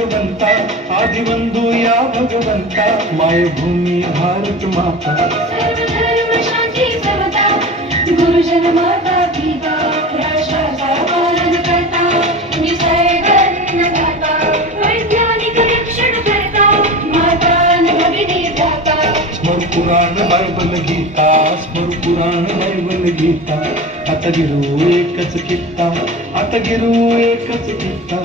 भगवंता आदिबंधू या भगवंता मायभूमी भारत माता सर्वधर्म शांती समता गुरुजन माता पिता राष्ट्राचा पालन करता निसर्गदाता वैज्ञानिक रक्षण करता माता भगिनी भ्राता स्मर पुराण बायबल गीता स्मर पुराण बायबल गीता आता गिरू एकच कित्ता आता गिरू एकच कित्ता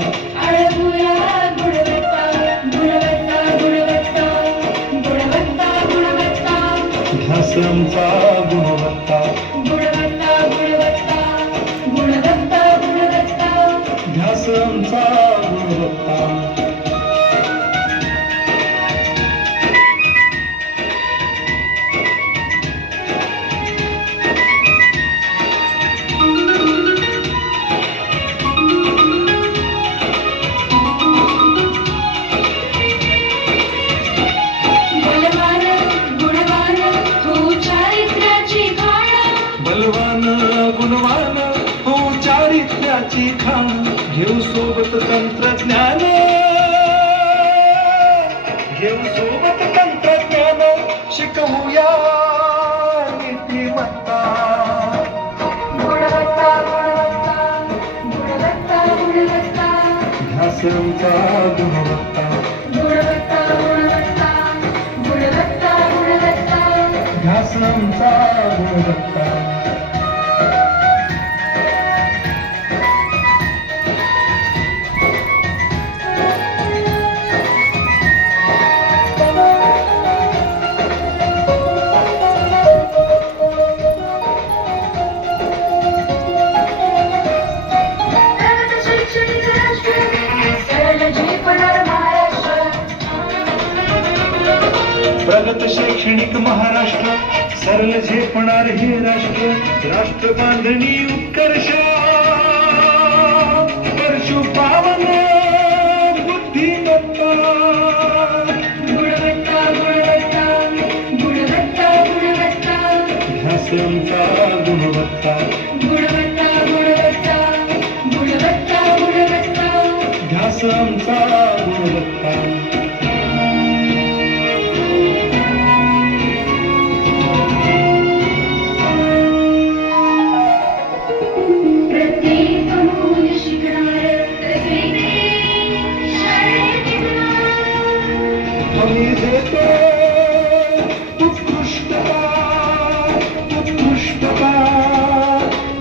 अळगुया गुणवत्ता गुणवत्ता गुणवत्ता गुणवत्ता गुणवत्ता ध्यास आमचा गुणवत्ता गुणवत्ता गुणवत्ता गुणवत्ता गुणवत्ता ध्यास आमचा गुणवत्ता बलवान गुणवान हो चारित्र्याची खाण घेऊ सोबत तंत्रज्ञान घेऊ सोबत तंत्रज्ञान शिकवूया नीतिमत्ता गुणवत्ता गुणवत्ता गुणवत्ता गुणवत्ता ध्यास आमचा गुणवत्ता गुणवत्ता गुणवत्ता गुणवत्ता गुणवत्ता ध्यास आमचा गुणवत्ता प्रगत शैक्षणिक महाराष्ट्र सरल झेपणार हे राष्ट्र राष्ट्र बांधणी उत्कर्ष वर्षू पावन बुद्धिमत्ता गुणवत्ता गुणवत्ता गुणवत्ता गुणवत्ता ध्यास आमचा गुणवत्ता गुणवत्ता गुणवत्ता गुणवत्ता गुणवत्ता ध्यास आमचा गुणवत्ता प्रत्येक मूल्य शिकणार आम्ही देतो उत्कृष्टता उत्कृष्टता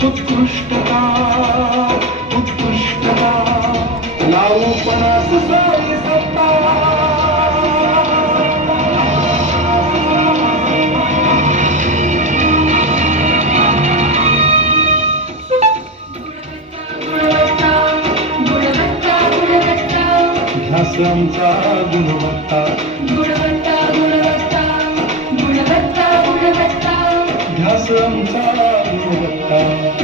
उत्कृष्टता उत्कृष्टता लावू पणास सारी सत्ता ध्यास आमचा गुणवत्ता गुणवत्ता गुणवत्ता गुणवत्ता गुणवत्ता ध्यास आमचा गुणवत्ता